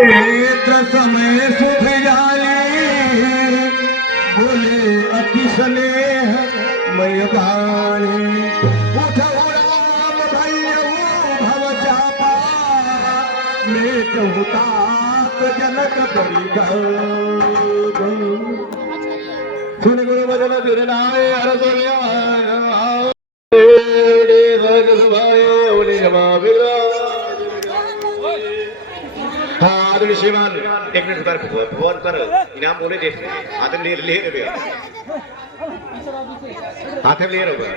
नेत्र समय सुख जाए बोले अति स्नेह मय बाणी उठो राम भैयऊ भव चापा मेटहु तात जनक बलि सुन गुरु भजन सुर नामे हर आदमी श्रीमान एक मिनट कर फोन कर इनाम बोले दे हाथ में ले ले हाथ में ले रहा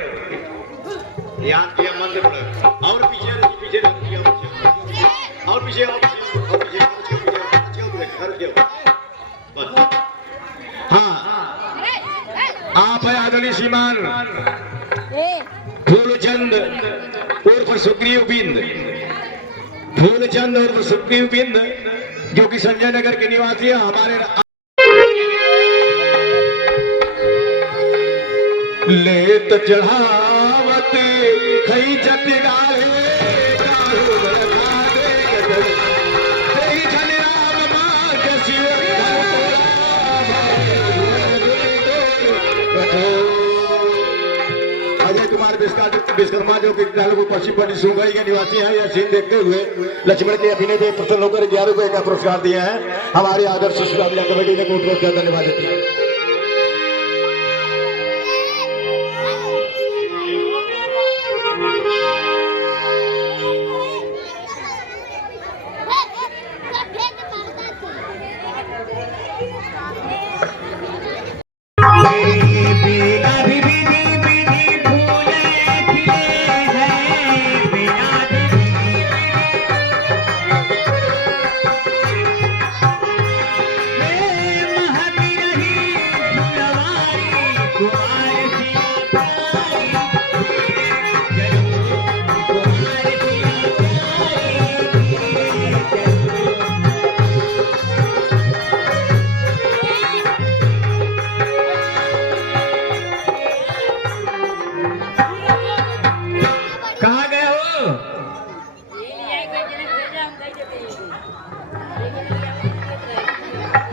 यहाँ किया मन से पड़ा और पीछे पीछे और पीछे हाँ आप है आदरणीय श्रीमान फूलचंद उर्फ सुग्रीव बिंद फूलचंद और सुग्रीव बिंद जो कि संजय नगर के निवासी हैं हमारे लेत चढ़ावत खई जत गाहे विश्वकर्मा जो कि पश्चिम पंडित सुंगई के निवासी हैं यह सीन देखते हुए लक्ष्मण के अभिनय पे प्रसन्न होकर 11 रुपए का पुरस्कार दिए हैं हमारे आदर्श शिशु अभियान कमेटी ने बहुत बहुत धन्यवाद देती है।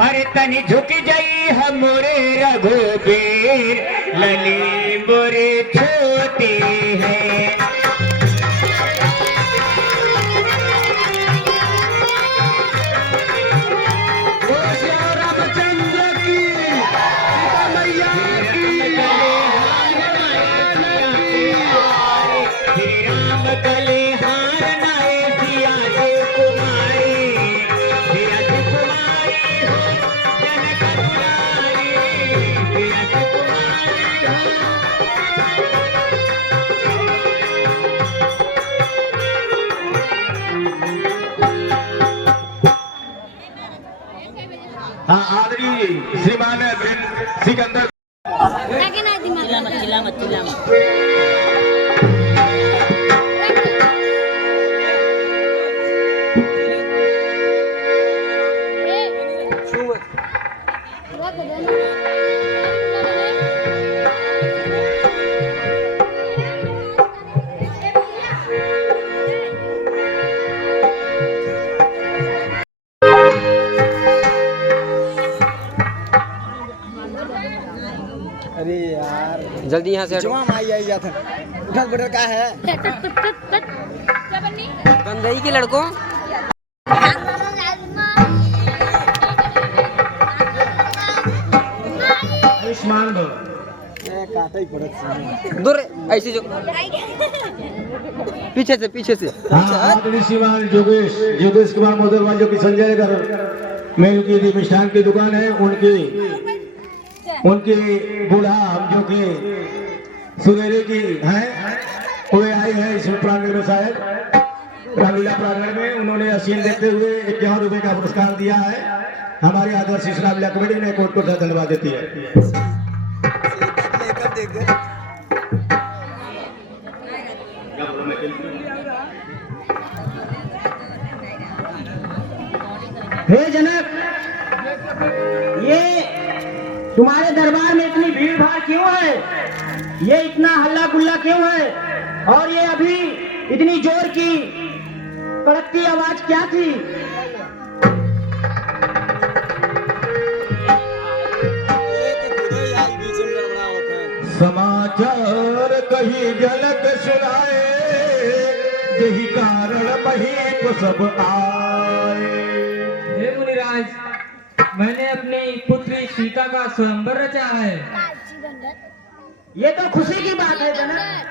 अरे तनी झुक जाई हमरे रघुबीर लली मोरे छोटे हैं रामचंद्र की मैया की राम गले हार नाए सिया जी कुमारी सिया जी कुमारी हो जनक दुलारी सिया जी कुमारी हो हाँ आदरणीय श्रीमान सिकंदर चिल्ला मत अरे यार जल्दी यहाँ से जमा माई आई जाता उठक बैठक का है गंदई के लड़कों आयुष्मान काटा ही पड़त दूर ऐसे जो पीछे से आदरणीय श्रीमान योगेश कुमार मोदलवाल जो कि संजय नगर में की मिष्ठान की दुकान है उनकी बूढ़ा जो कि सुनेरे की है वे आई है इस प्रांगण में शायद रामलीला प्रांगण में उन्होंने असीन देखते हुए 51 रुपए का पुरस्कार दिया है हमारी आदर्श शिशु रामलीला कमेटी ने कोट कोट धन्यवाद देती है। हे जनक ये तुम्हारे दरबार में इतनी भीड़ भाड़ क्यों है ये इतना हल्ला गुल्ला क्यों है और ये अभी इतनी जोर की कड़कती आवाज क्या थी झलक सुनाए यही कारण मही को सब आए। हे मुनिराज, मैंने अपनी पुत्री सीता का स्वयंवर रचा है। ये तो खुशी की बात है जनक।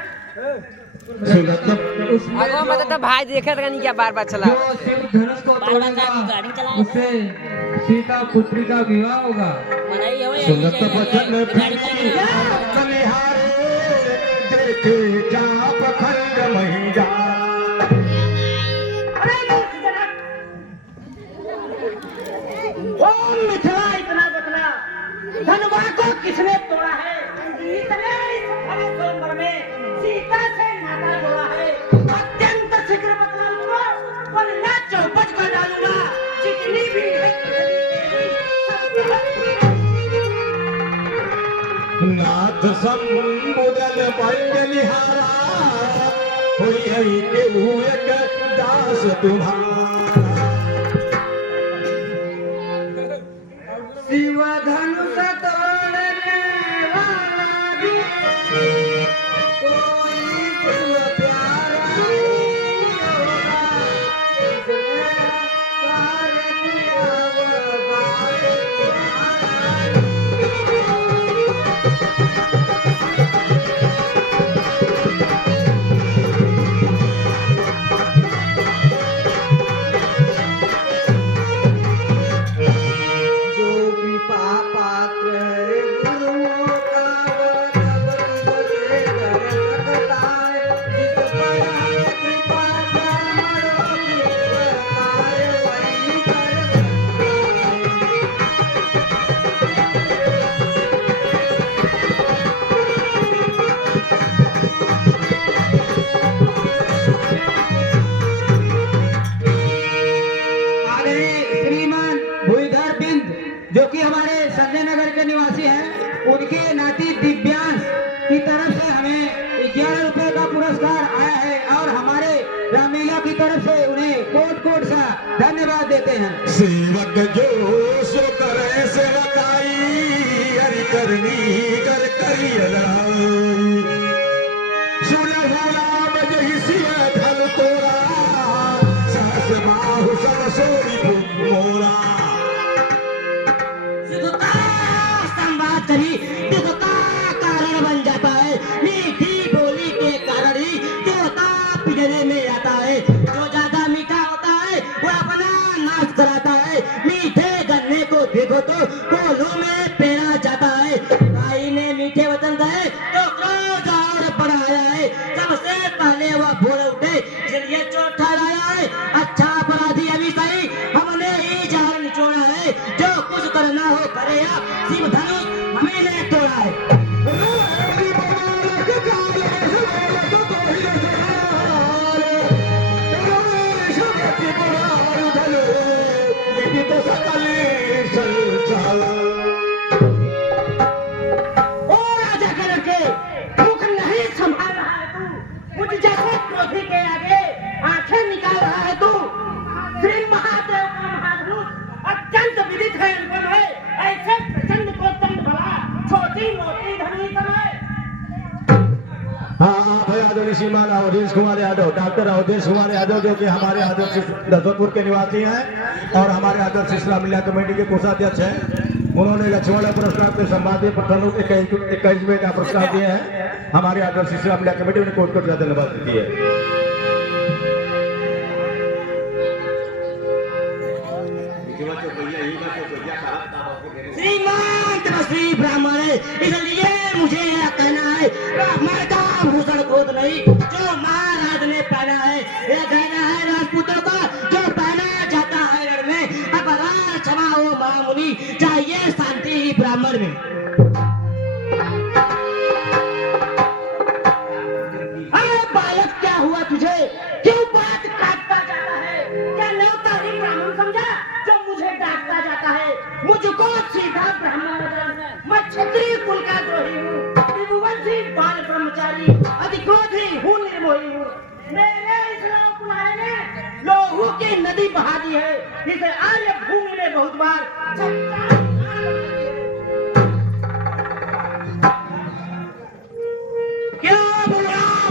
उसमें अगो मतलब तो भाई देखे था नहीं क्या बार बार चला जो शिव धनुष को तोड़ेगा उससे सीता पुत्री का विवाह होगा। बनाई हो सुनत बचन बलिहारे देखे चाप खंड मही जा। ओ मिथिला इतना बतला धनवा को किसने तोड़ा है? इतने इस भव्य स्वयंवर में सीता से नाता जोड़ा है। अत्यंत शीघ्र बतलाऊंगा वरना चौपट कर डालूंगा। जितनी भी है नाथ संबुदन पंजलिहारा होई है केहू एक दास तुम्हारा। शिव धनुष तोड़ने वाला भी कोई शिव प्यारा नहीं होगा। इसने कार्य किया वह बात तुम्हारा। जो कि हमारे संजय नगर के निवासी हैं, उनके नाती दिव्यांश की तरफ से हमें 11 रुपए का पुरस्कार आया है और हमारे रामलीला की तरफ से उन्हें कोट कोट सा धन्यवाद देते हैं। सेवक जो सो करे सेवकाई हरि करनी कर करी अलाई। सुनहु राम जहि सिय धन तोरा सहस बाहु सब सोई मोरा। दुख का कारण बन जाता है। मीठी बोली के कारण ही तोता पिंजरे में आता है। जो ज्यादा मीठा होता है वो अपना नाश कराता है। मीठे गन्ने को देखो तो कोल्हू में पेड़ा जाता है। भाई ने मीठे वचन कहे तो क्रोध और बढ़ाया है। सबसे पहले वह भोर उठे इसलिए चोट ठहराया है। अच्छा अपराधी अभी सही हमने ही जान निचोड़ा है। जो कुछ करना हो करे आप शिव धनुष हमें ने तोड़ा है। ओ राजा के लड़के, मुख नहीं संभाल रहा है तू। मुझ जैसे क्रोधी के आगे आंखें निकाल रहा है तू। श्री महादेव का महाधनुष अत्यंत विदित है, अनुपम है। ऐसे प्रचंड को तंड भला छोटी मोटी धनी समय। हाँ भाई आदरणीय श्रीमान अवधेश कुमार यादव, डॉक्टर अवधेश कुमार यादव जो कि हमारे आदर्श दसोपुर के निवासी हैं और हमारे आदर्श इस्लाम मिला कमेटी के कोषाध्यक्ष हैं। उन्होंने लक्ष्मण पुरस्कार के संवादीय प्रथम 21वें का पुरस्कार दिए हैं। हमारे आदर्श इस्लाम मिला कमेटी ने कोट कोट धन्यवाद देती है। श्रीमान श्री ब्राह्मण है, इसलिए मुझे यह कहना है ब्राह्मण का भूषण क्रोध नहीं जो महाराज ने पहना है। यह कहना है राजपूतों का जो पहना जाता है रण में। अपराध क्षमा हो महामुनि, चाहिए शांति ब्राह्मण में। अरे बालक क्या हुआ तुझे? क्यों बात काटता जाता है? क्या न्योता ही ब्राह्मण समझा जो मुझे डांटता जाता है? मुझको सीधा ब्राह्मण मैं क्षत्रिय कुल का द्रोही हूँ, त्रिभुवनसी बाल ब्रह्मचारी, अधिक्रोधी हूँ, निर्मोही हूँ। मेरे इस लौह कुल्हाड़े ने लोहू की नदी बहा दी है। इसे आर्य भूमि में बहुत बार क्या बोल रहा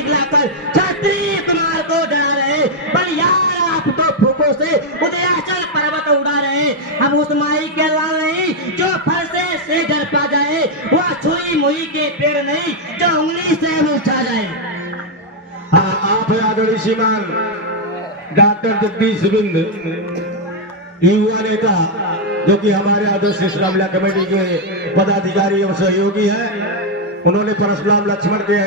दिखलाकर क्षत्रिय कुमार को डरा रहे। पर यार आप तो फूकों से उदयाचल पर्वत उड़ा रहे। हम उस माई के लाल नहीं जो फरसे से डर पा जाए, वह छुई मुई के पेड़ नहीं जो उंगली से मुरझा जाए। हाँ, आप हैं आदरणीय श्रीमान डॉक्टर जगदीश बिंद, युवा नेता जो कि हमारे आदर्श रामलीला कमेटी के पदाधिकारी और सहयोगी हैं। उन्होंने परशुराम लक्ष्मण के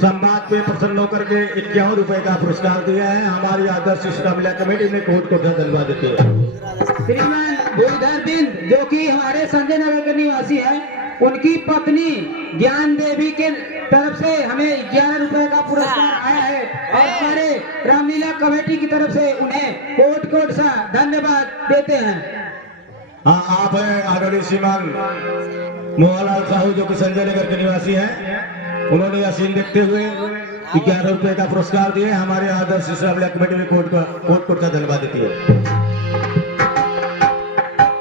सम्मान पे प्रसन्न होकर के 51 रुपए का पुरस्कार दिया है। हमारी आदर्श रामलीला कमेटी ने कोट कोट धन्यवाद देते हैं। श्रीमान भूधर बिंद जो कि हमारे संजय नगर के निवासी हैं, उनकी पत्नी ज्ञान देवी के तरफ से हमें 11 रुपए का पुरस्कार आया है और हमारे रामलीला कमेटी की तरफ से उन्हें कोट कोट सा धन्यवाद देते हैं। हाँ, आप हैं आदरणीय श्रीमान मोहनलाल साहू जो कि संजय नगर के निवासी हैं। उन्होंने यह सीन देखते हुए 11 रुपए का पुरस्कार दिए। हमारे आदर्श रामलीला कमेटी में कोट कोट का धन्यवाद देती है।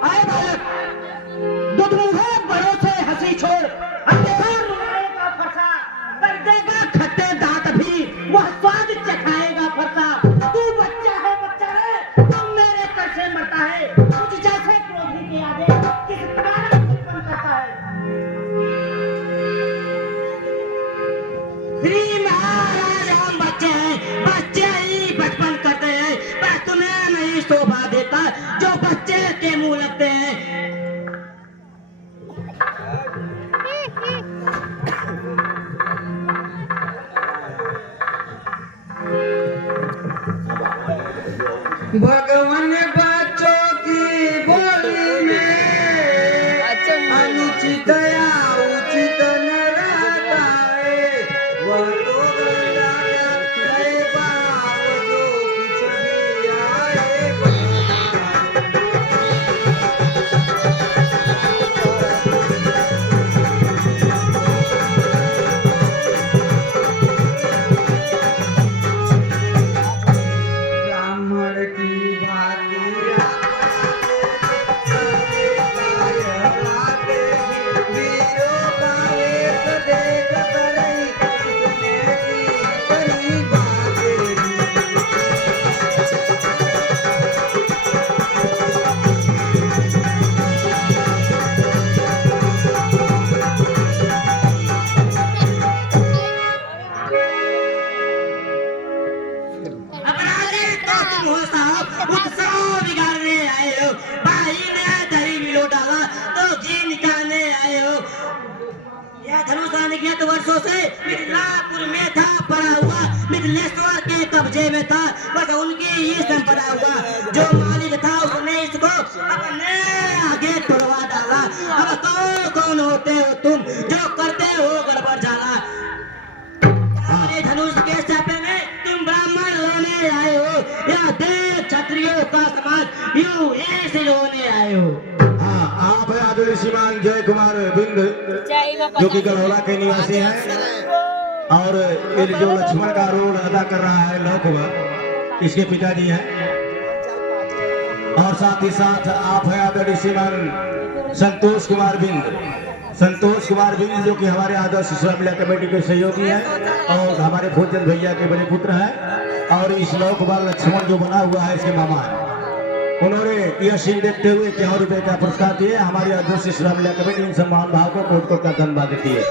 आए बालक, दुधमुहे बड़ों से हंसी छोड़, अंधेरा रुलाए का फरसा, कर देगा खट्टे दांत भी, वह स्वाद चखाएगा फरसा। तू बच्चा है, तुम मेरे कर से मरता है, तुझ जैसे क्रोधी के आगे किस कारण उत्पन्न करता है। श्री महाराज हम बच्चे ही बचपन करते हैं, पर तुम्हें नहीं शोभा देता जो बच्चे के मुंह लगते हैं। भगवान बच्चों की बोली में अनुचित या उचित न रहता है, वह तो गंगा है बाप जो कुछ भी आए ब्राह्मण की बातें अपराधी तो तुम हो साहब, उत्सव बिगाड़ने आए हो। भाई ने दही मिलो डाला तो घी निकालने आए हो। यह धनुष अनिज्ञात वर्षों से मिथिलापुर में था पड़ा हुआ, मिथिलेश्वर के कब्जे में था, बस उनकी ही संपदा हुआ। जो मालिक था उसने इसको अपने आगे तुड़वा डाला। अब तो कौन होते हो तुम जो करते हो गड़बड़ जाला। हमारे धनुष के सपने में तुम ब्राह्मण होने आए हो या देव क्षत्रियों का समाज यूं ऐसे होने आए हो। हाँ, आप हैं आदरणीय श्रीमान जय कुमार बिंद जो कि गढ़ौला के निवासी हैं और ये जो लक्ष्मण का रोल अदा कर रहा है लौ कुमार, इसके पिताजी हैं। और साथ ही साथ आप हैं आदरणीय श्रीमान संतोष कुमार बिंद जो कि हमारे आदर्श रामलीला कमेटी के सहयोगी हैं और हमारे भोजन भैया के बड़े पुत्र हैं। और इस लौ कुमार लक्ष्मण जो बना हुआ है इसके मामा है। उन्होंने यह सीन देखते हुए 51 रुपए का पुरस्कार दिए। हमारी आदर्श रामलीला कमेटी इन सम्मान भाव को कोट कोट का धन्यवाद देती है।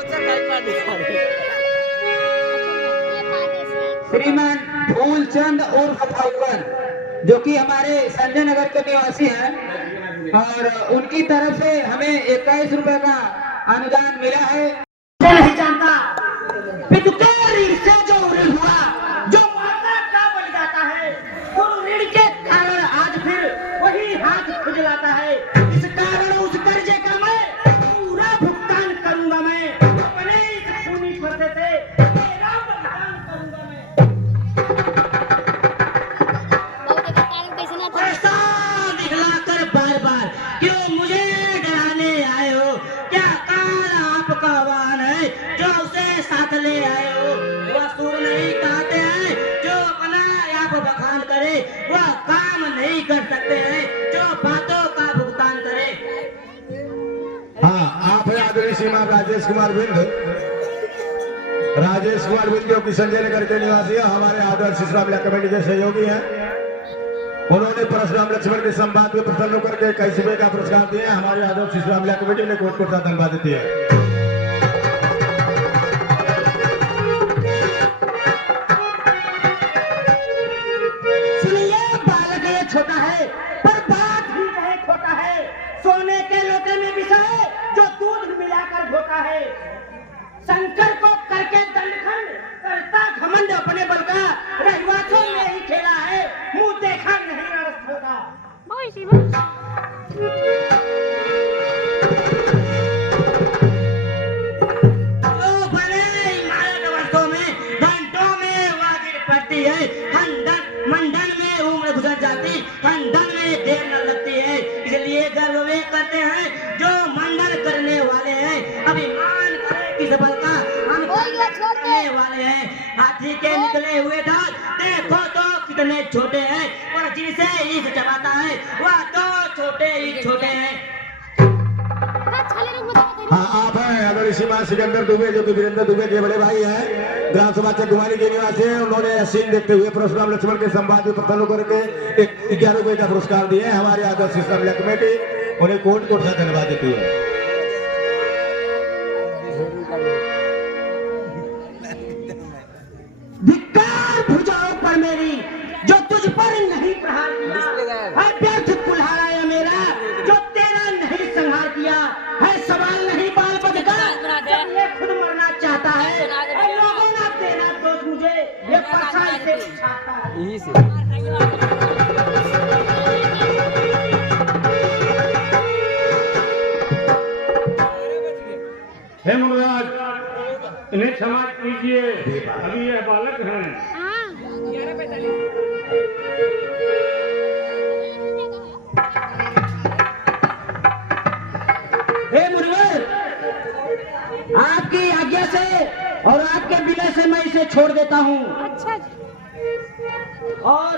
श्रीमान फूलचंद उर्फ फौकर जो कि हमारे संजय नगर के निवासी हैं और उनकी तरफ से हमें 21 रुपए का अनुदान मिला है। नहीं जानता ऋण से जो ऋण हुआ, जो माता का बन जाता है, उन ऋण के कारण आज फिर वही हाथ खुजलाता है। इस कारण उस कर्जे का मैं पूरा भुगतान करूंगा। मैं अपने इस खूनी फरसे से मेरा भुगतान करूंगा। मैं परेशान दिखलाकर बार बार क्यों मुझे डराने आए हो? क्या काल आपका वाहन है जो उसे साथ ले आए हो? वह सुर नहीं कहते हैं जो अपना आप बखान करे, वह काम नहीं कर सकते हैं जो बातों का भुगतान करे। हाँ, आप हैं आदरणीय श्रीमान राजेश कुमार बिंद राजेश कुमार बिंद जो कि संजय नगर के निवासी है, हमारे आदर्श शिशुराम मेला कमेटी के सहयोगी हैं। उन्होंने परशुराम लक्ष्मण के संवाद में प्रसन्न होकर के 21 रुपए का पुरस्कार दिया। हमारे आदर्श शिशुराम मेला कमेटी ने कोट कोट धन्यवाद देती है। सुनिए, बालक ये छोटा है पर बात ही नहीं खोटा है। सोने के लोटे में विषय जो दूध मिलाकर धोता है। शंकर को करके दंडखंड करता घमंड अपने बल का। रहिवासों में ही खेला है, मुंह देखा नहीं रणस्थल का। जो बने इमारत वर्षों में घंटों में वागिर पड़ती है। खंडन मंडन में उम्र गुजर जाती, खंडन में देर न लगती है। इसलिए गर्व वे करते हैं जो मंडन करने वाले हैं। अभिमान करे किस बल का, हम करने वाले हैं। हाथी के निकले हुए दांत देखो तो कितने छोटे हैं, और जिनसे ईख चबाता है वह तो छोटे ही छोटे हैं। हाँ, आप हैं आदरणीय श्रीमान सिकंदर दुबे जो कि वीरेंद्र दुबे के बड़े भाई हैं, ग्राम सभा चकुमारी के निवासी हैं। उन्होंने सीन देखते हुए परशुराम लक्ष्मण के संवाद में प्रसन्न होकर के 11 रुपए का पुरस्कार दिए। हमारे आदर्श शिशुराम मेला कमेटी उन्हें कोट कोट से धन्यवाद देती है। धिक्कार भुजाओं पर मेरी जो तुझ पर नहीं प्रहार किया, है व्यर्थ कुल्हाड़ा है मेरा जो तेरा नहीं संहार किया। है सवाल नहीं बाल बज का, जब ये खुद मरना चाहता है। है लोगों ना देना दोष मुझे, ये पर्चा इसे छाता है। यही से हे मुराद, इन्हें क्षमा कीजिए, अभी यह बालक हैं। हे मुरवर, आपकी आज्ञा से और आपके विलय से मैं इसे छोड़ देता हूँ। और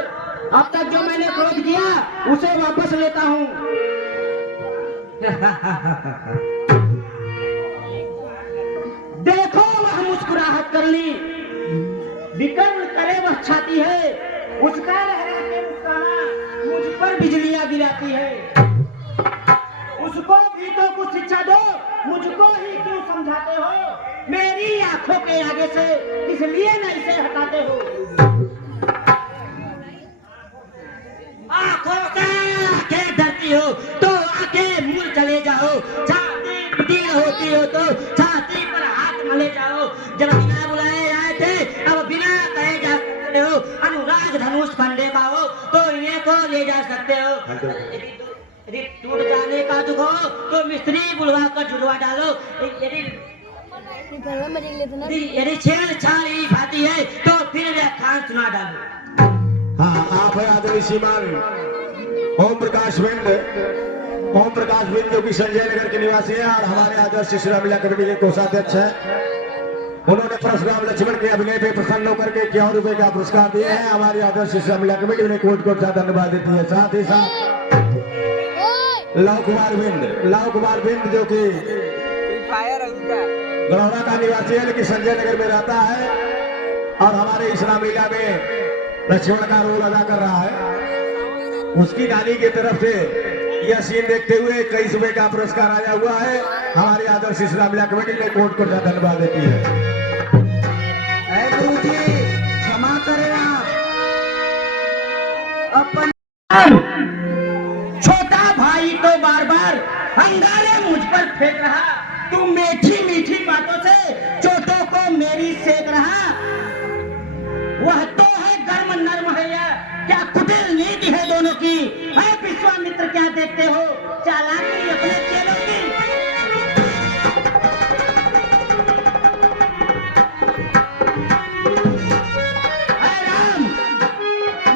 अब तक जो मैंने क्रोध किया उसे वापस लेता हूँ। देखो वह मुस्कुराहट करनी, विकर्ण करे वह छाती है। उसका लहरा के मुस्काना मुझ पर बिजलियां गिराती है। उसको भी तो कुछ शिक्षा दो, मुझको ही क्यों समझाते हो? मेरी आंखों के आगे से इसलिए न इसे हटाते हो। आंखों से आंखें डरती हो तो आंखें मूल चले जाओ। छाती पिटी होती हो तो छाती पर हाथ मले जाओ। जब बिना बुलाए आए थे, अब बिना कहे जा सकते हो। अनुराग धनुष फंदे का हो तो इन्हें को ले जा सकते हो। यदि टूट जाने का दुख हो तो मिस्त्री बुलवा कर जुड़वा डालो। यदि छेड़छाड़ ही भाती है तो फिर व्याख्यान सुना डालो। हाँ, आप हैं आदरणीय श्रीमान ओम प्रकाश बिंद जो कि संजय नगर के निवासी हैं और हमारे आदर्श शिशुराम मेला कमेटी के कोषाध्यक्ष हैं। उन्होंने परशुराम लक्ष्मण के अभिनय पे प्रसन्न होकर के 51 रुपए का पुरस्कार दिए हैं। हमारी आदर्श शिशुराम मेला कमेटी उन्हें कोट कोट से धन्यवाद देती है। साथ ही साथ लव कुमार बिंद जो कि गड़ौरा का निवासी है लेकिन संजय नगर में रहता है और हमारे इस रामलीला में लक्ष्मण का रोल अदा कर रहा है। उसकी नानी की तरफ से यह सीन देखते हुए 21 रुपए का पुरस्कार आया हुआ है। हमारी आदर्श शिशुराम मेला कमेटी ने कोट कोट से धन्यवाद देती है। गुरुजी क्षमा करें आप। अपन छोटा भाई तो बार बार अंगारे मुझ पर फेंक रहा। तू मीठी मीठी बातों से चोटों को मेरी सेक रहा। वह तो है गर्म नर्म है या क्या कुटिल नीति है दोनों की। है विश्वामित्र क्या देखते हो चालाकी अपने चेलों की। है राम,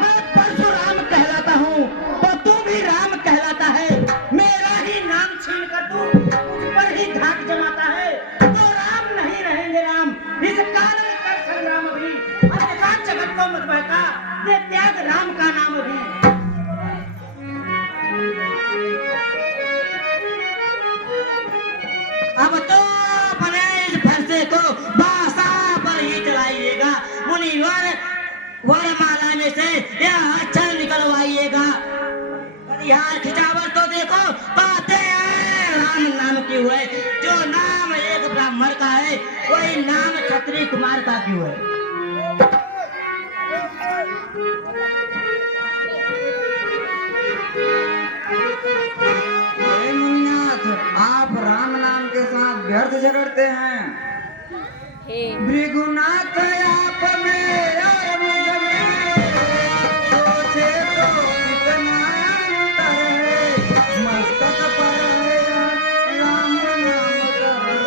मैं परशुराम कहलाता हूँ तो तू भी राम कहलाता है। मेरा ही नाम छीन कर तू मुझ पर ही धाक जमाता है। तो राम नहीं रहेंगे राम, इस काल में कर संग्राम भी। अंधकार जगत को मत बहका, दे त्याग राम का नाम भी। अब तो अपने इस फैसले को भाषा पर से यह अक्षर निकलवाइएगा। यहाँ खिंचावर तो देखो, कहते हैं राम नाम क्यों है? जो नाम एक ब्राह्मण का है वही नाम क्षत्रिय कुमार का क्यों है? आप राम नाम के साथ व्यर्थ झगड़ते हैं। भृगुनाथ आप में और मुझ में सोचे तो कितना अंतर है। मस्तक पर है राम नाम करो।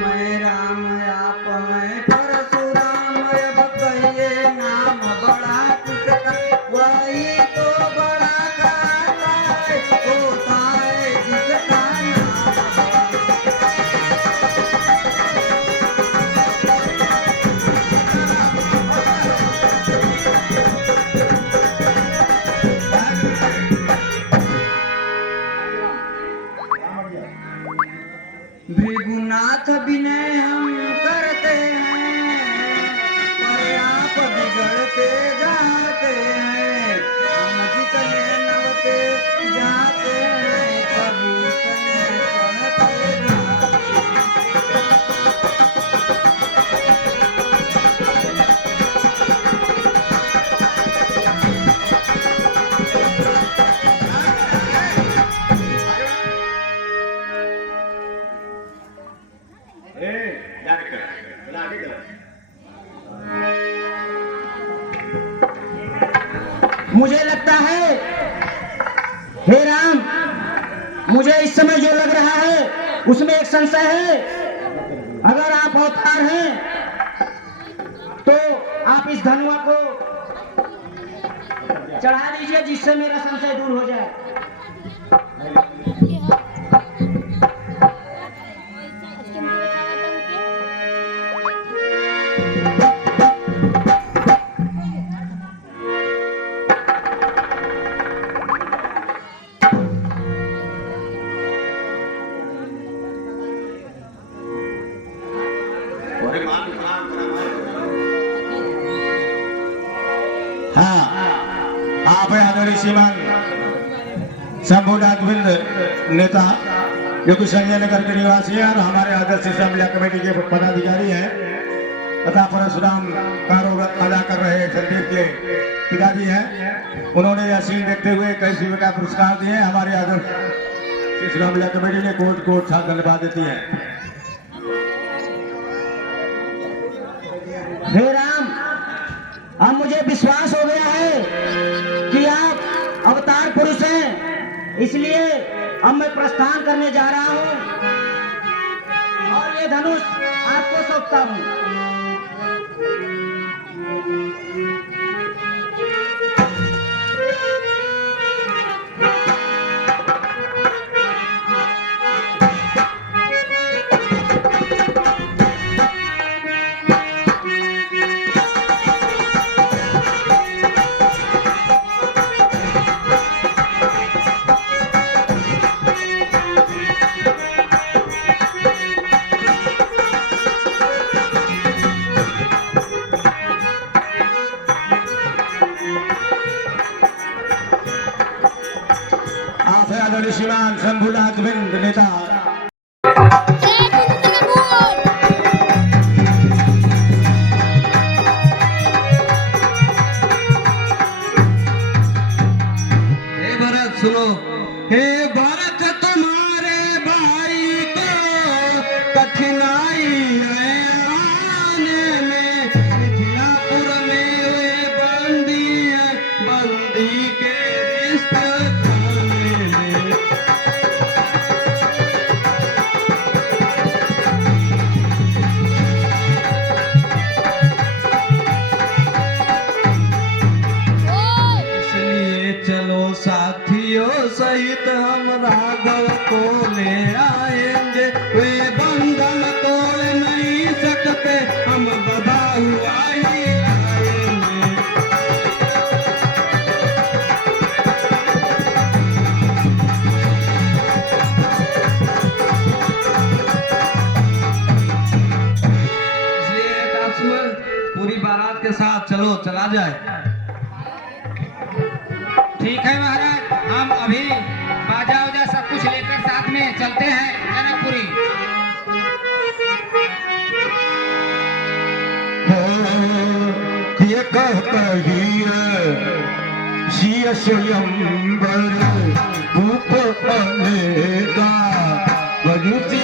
मैं राम आप मैं परशुराम अब कहिए नाम बड़ा किसका? वही तो बड़ा कहता है, होता है जिसका नाम बड़ा। भृगुनाथ विनय हम करते हैं, पर आप बिगड़ते जाते हैं। हम जितने नवते जाते हैं, प्रभु उतने चढ़ते जाते मुझे लगता है हे राम, मुझे इस समय जो लग रहा है उसमें एक संशय है। अगर आप अवतार हैं तो आप इस धनुआ को चढ़ा दीजिए जिससे मेरा संशय दूर हो जाए। हाँ, आप हैं आदरणीय श्रीमान शंभुनाथ बिंद नेता, जो कि संजय नगर के निवासी हैं और हमारे आदर्श असेंबली कमेटी के पदाधिकारी हैं तथा परशुराम का रोल अदा कर रहे संदीप के पिताजी हैं। उन्होंने यह सीन देखते हुए 21 रुपये का पुरस्कार दिए। हमारे आदर्श असेंबली कमेटी ने कोट कोट साथ धन्यवाद देती है। हे राम, अब मुझे विश्वास हो गया है कि आप अवतार पुरुष हैं, इसलिए अब मैं प्रस्थान करने जा रहा हूं और ये धनुष आपको सौंपता हूं। आदरणीय श्रीमान शंभुनाथ बिंद नेता। हे भरत सुनो, हे भरत तुम्हारे भाई को कठिनाई है आने में। मिथिलापुर में वे बंदी है, बंदी के रिश्ते खाने में। चलो चला जाए। ठीक है महाराज, हम अभी बाजा उजा सब कुछ लेकर साथ में चलते हैं जनकपुरी। ये कह कहिए सिय स्वयंवर रूप अनेका वरुचि